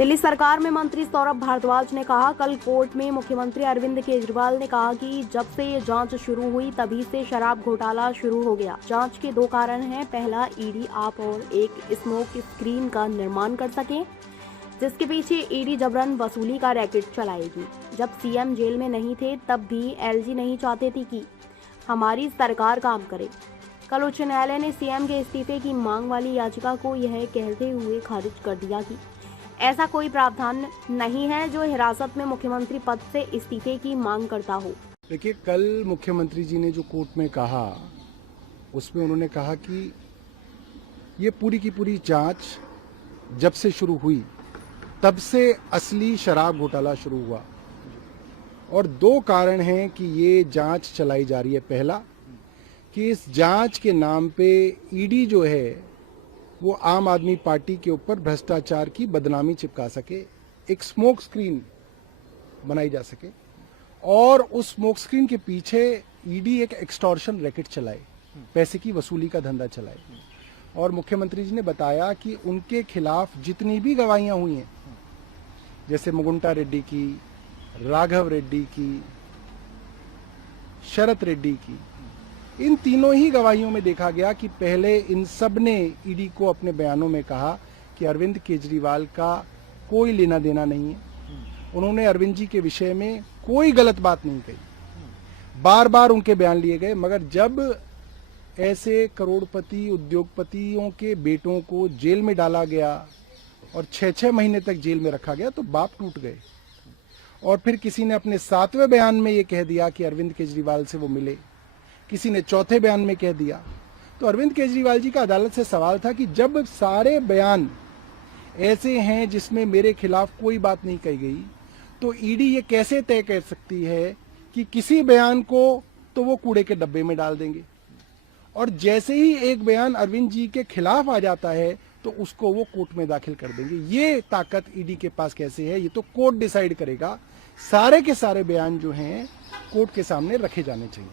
दिल्ली सरकार में मंत्री सौरभ भारद्वाज ने कहा, कल कोर्ट में मुख्यमंत्री अरविंद केजरीवाल ने कहा कि जब से ये जांच शुरू हुई तभी से शराब घोटाला शुरू हो गया। जांच के दो कारण हैं। पहला, ईडी आप और एक स्मोक स्क्रीन का निर्माण कर सके, जिसके पीछे ईडी जबरन वसूली का रैकेट चलाएगी। जब सीएम जेल में नहीं थे तब भी एलजी नहीं चाहते थे कि हमारी सरकार काम करे। कल उच्च न्यायालय ने सीएम के इस्तीफे की मांग वाली याचिका को यह कहते हुए खारिज कर दिया कि ऐसा कोई प्रावधान नहीं है जो हिरासत में मुख्यमंत्री पद से इस्तीफे की मांग करता हो। देखिए, कल मुख्यमंत्री जी ने जो कोर्ट में कहा उसमें उन्होंने कहा कि ये पूरी की पूरी जांच जब से शुरू हुई तब से असली शराब घोटाला शुरू हुआ और दो कारण हैं कि ये जांच चलाई जा रही है। पहला कि इस जांच के नाम पे ईडी जो है वो आम आदमी पार्टी के ऊपर भ्रष्टाचार की बदनामी चिपका सके, एक स्मोक स्क्रीन बनाई जा सके और उस स्मोक स्क्रीन के पीछे ईडी एक एक्सटॉर्शन रैकेट चलाए, पैसे की वसूली का धंधा चलाए। और मुख्यमंत्री जी ने बताया कि उनके खिलाफ जितनी भी गवाहियां हुई हैं, जैसे मुगुंटा रेड्डी की, राघव रेड्डी की, शरत रेड्डी की, इन तीनों ही गवाहियों में देखा गया कि पहले इन सब ने ईडी को अपने बयानों में कहा कि अरविंद केजरीवाल का कोई लेना देना नहीं है। उन्होंने अरविंद जी के विषय में कोई गलत बात नहीं कही। बार बार उनके बयान लिए गए, मगर जब ऐसे करोड़पति उद्योगपतियों के बेटों को जेल में डाला गया और 6-6 महीने तक जेल में रखा गया तो बाप टूट गए। और फिर किसी ने अपने 7वें बयान में ये कह दिया कि अरविंद केजरीवाल से वो मिले, किसी ने चौथे बयान में कह दिया। तो अरविंद केजरीवाल जी का अदालत से सवाल था कि जब सारे बयान ऐसे हैं जिसमें मेरे खिलाफ कोई बात नहीं कही गई, तो ईडी ये कैसे तय कर सकती है कि किसी बयान को तो वो कूड़े के डब्बे में डाल देंगे और जैसे ही एक बयान अरविंद जी के खिलाफ आ जाता है तो उसको वो कोर्ट में दाखिल कर देंगे। ये ताकत ईडी के पास कैसे है, ये तो कोर्ट डिसाइड करेगा। सारे के सारे बयान जो हैं कोर्ट के सामने रखे जाने चाहिए।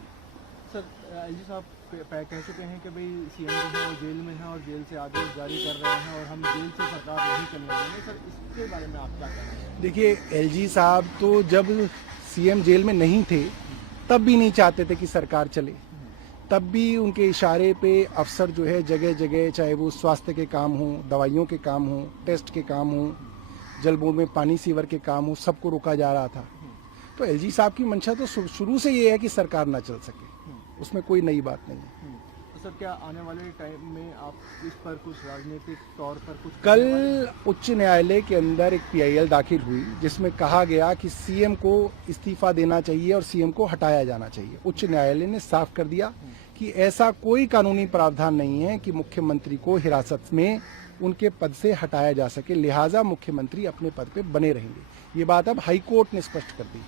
सर, एलजी साहब कह चुके हैं कि भाई सीएम जो है वो जेल में है और जेल से आदेश जारी कर रहे हैं और हम जेल से सरकार नहीं चलने देंगे। सर, इसके बारे में आप क्या कह रहे हैं? देखिए, एलजी साहब तो जब सीएम जेल में नहीं थे तब भी नहीं चाहते थे कि सरकार चले। तब भी उनके इशारे पे अफसर जो है जगह जगह, चाहे वो स्वास्थ्य के काम हो, दवाइयों के काम हो, टेस्ट के काम हो, जल बोर्ड में पानी सीवर के काम हो, सबको रोका जा रहा था। तो एलजी साहब की मंशा तो शुरू से ये है कि सरकार ना चल सके, उसमें कोई नई बात नहीं है। तो सर, क्या आने वाले टाइम में आप इस पर कुछ राजनीतिक तौर पर कुछ कल उच्च न्यायालय के अंदर एक पीआईएल दाखिल हुई जिसमें कहा गया कि सीएम को इस्तीफा देना चाहिए और सीएम को हटाया जाना चाहिए। उच्च न्यायालय ने साफ कर दिया कि ऐसा कोई कानूनी प्रावधान नहीं है कि मुख्यमंत्री को हिरासत में उनके पद से हटाया जा सके, लिहाजा मुख्यमंत्री अपने पद पे बने रहेंगे। ये बात अब हाई कोर्ट ने स्पष्ट कर दी।